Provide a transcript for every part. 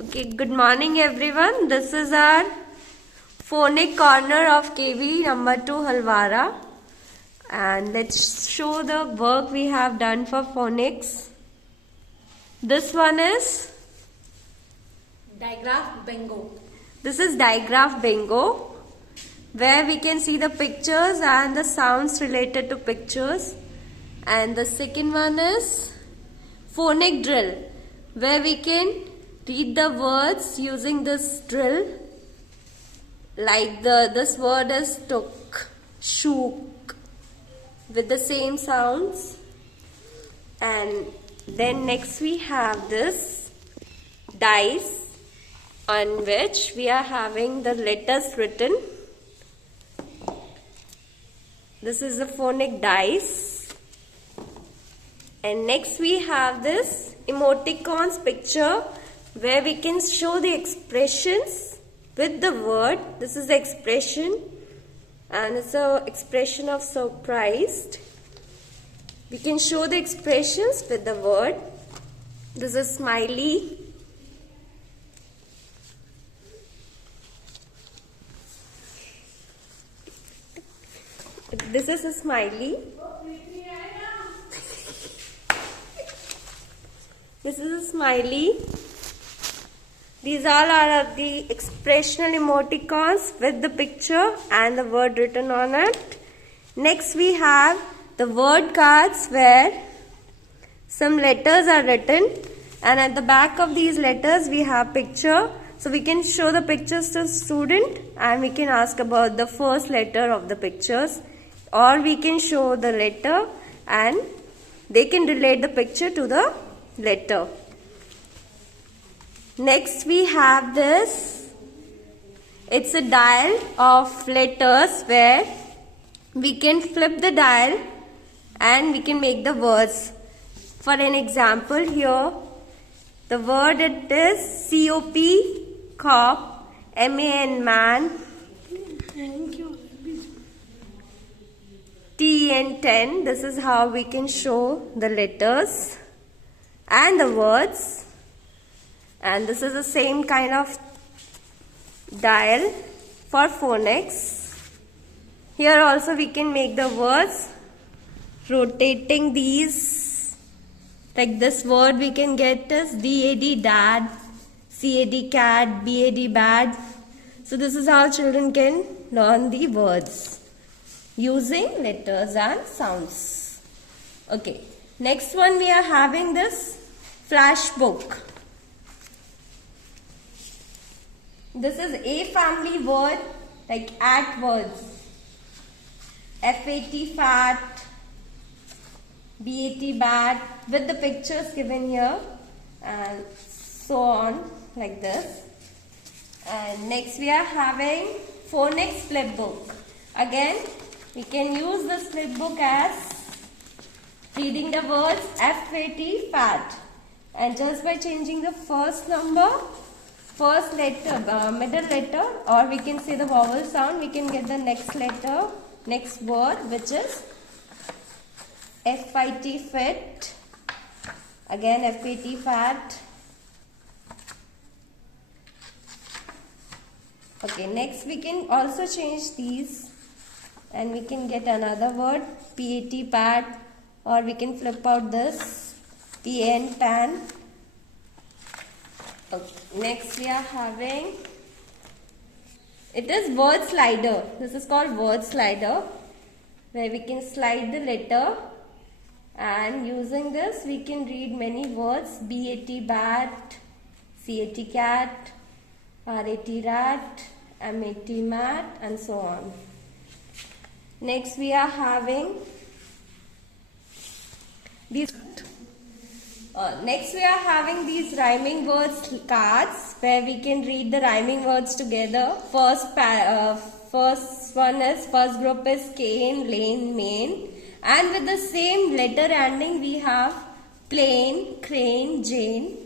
Okay, good morning everyone. This is our phonic corner of KV number 2 Halwara, and let's show the work we have done for phonics. This one is digraph bingo. This is digraph bingo, where we can see the pictures and the sounds related to pictures. And the second one is phonic drill, where we can read the words using this drill. Like this word is took, shook, with the same sounds. And then next we have this dice, on which we are having the letters written. This is a phonic dice. And next we have this emoticons picture, where we can show the expressions with the word. This is the expression, and it's an expression of surprised. We can show the expressions with the word. This is smiley. This is a smiley. This is a smiley. These all are the expressional emoticons with the picture and the word written on it. Next we have the word cards, where some letters are written, and at the back of these letters we have picture. So we can show the pictures to student, and we can ask about the first letter of the pictures, or we can show the letter and they can relate the picture to the letter. Next we have this. It's a dial of letters, where we can flip the dial and we can make the words. For an example here, the word it is COP, cop, MAN, man, TN, 10. This is how we can show the letters and the words. And this is the same kind of dial for phonics. Here also we can make the words, rotating these. Like this word we can get is DAD, dad, CAD, cat, BAD, bad. So this is how children can learn the words using letters and sounds. Okay, next one we are having this flash book. This is a family word, like at words. FAT, fat, BAT, bat, with the pictures given here, and so on, like this. And next we are having phonics flip book. Again, we can use this flip book as reading the words FAT, fat, and just by changing the first number, first letter, middle letter, or we can say the vowel sound, we can get the next letter, next word, which is FIT, fit. Again FAT, fat. Okay, next we can also change these, and we can get another word, PAT, pat, or we can flip out this, PN, pan. Okay. Next we are having, it is word slider. This is called word slider, where we can slide the letter, and using this we can read many words, BAT, bat, CAT, cat, RAT, rat, MAT, mat, and so on. Next we are having these. Next we are having these rhyming words cards, where we can read the rhyming words together. First group is cane, lane, main, and with the same letter ending we have plane, crane, jane.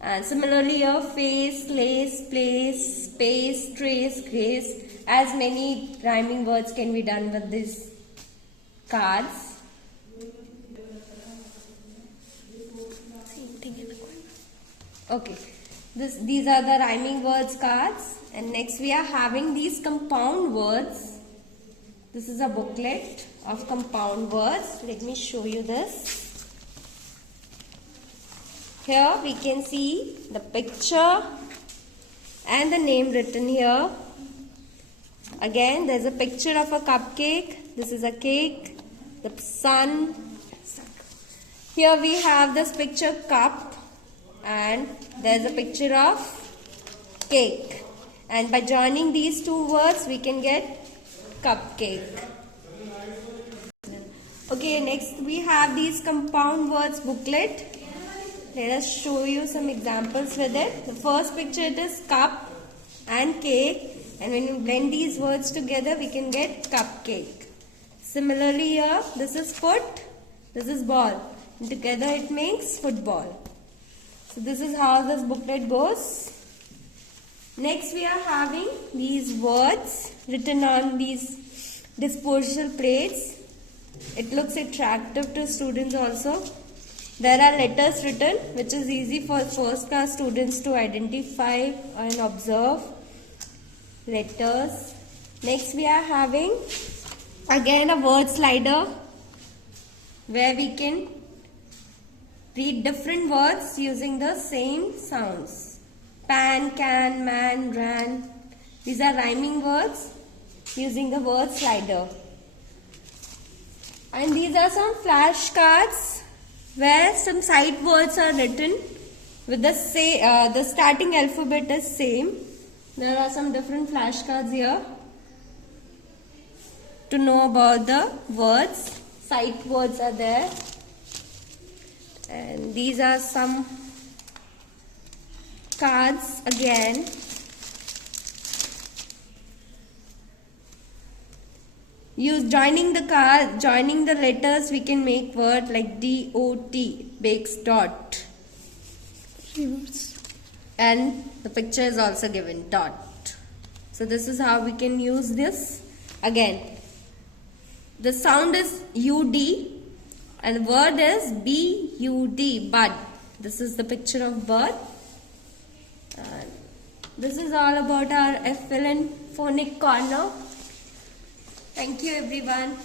And similarly here, face, lace, place, space, trace, grace. As many rhyming words can be done with these cards. Okay. These are the rhyming words cards, and next we are having these compound words. This is a booklet of compound words. Let me show you this. Here we can see the picture and the name written here. Again, there's a picture of a cupcake. This is a cake. The sun. Here we have this picture cup, and there's a picture of cake. And by joining these two words, we can get cupcake. Okay, next we have these compound words booklet. Let us show you some examples with it. The first picture, it is cup and cake, and when you blend these words together, we can get cupcake. Similarly here, this is foot, this is ball, and together it makes football. So this is how this booklet goes. Next we are having these words written on these disposable plates. It looks attractive to students also. There are letters written, which is easy for first class students to identify and observe. Letters. Next we are having again a word slider where we can read different words using the same sounds. Pan, can, man, ran. These are rhyming words using the word slider. And these are some flashcards where some sight words are written with the starting alphabet is same. There are some different flashcards here to know about the words. Sight words are there. And these are some cards again. Joining the letters, we can make word like D-O-T, bakes dot. And the picture is also given, dot. So this is how we can use this. Again, the sound is U-D and the word is B-U-D, bud. This is the picture of bird. And this is all about our FLN phonic corner. Thank you everyone.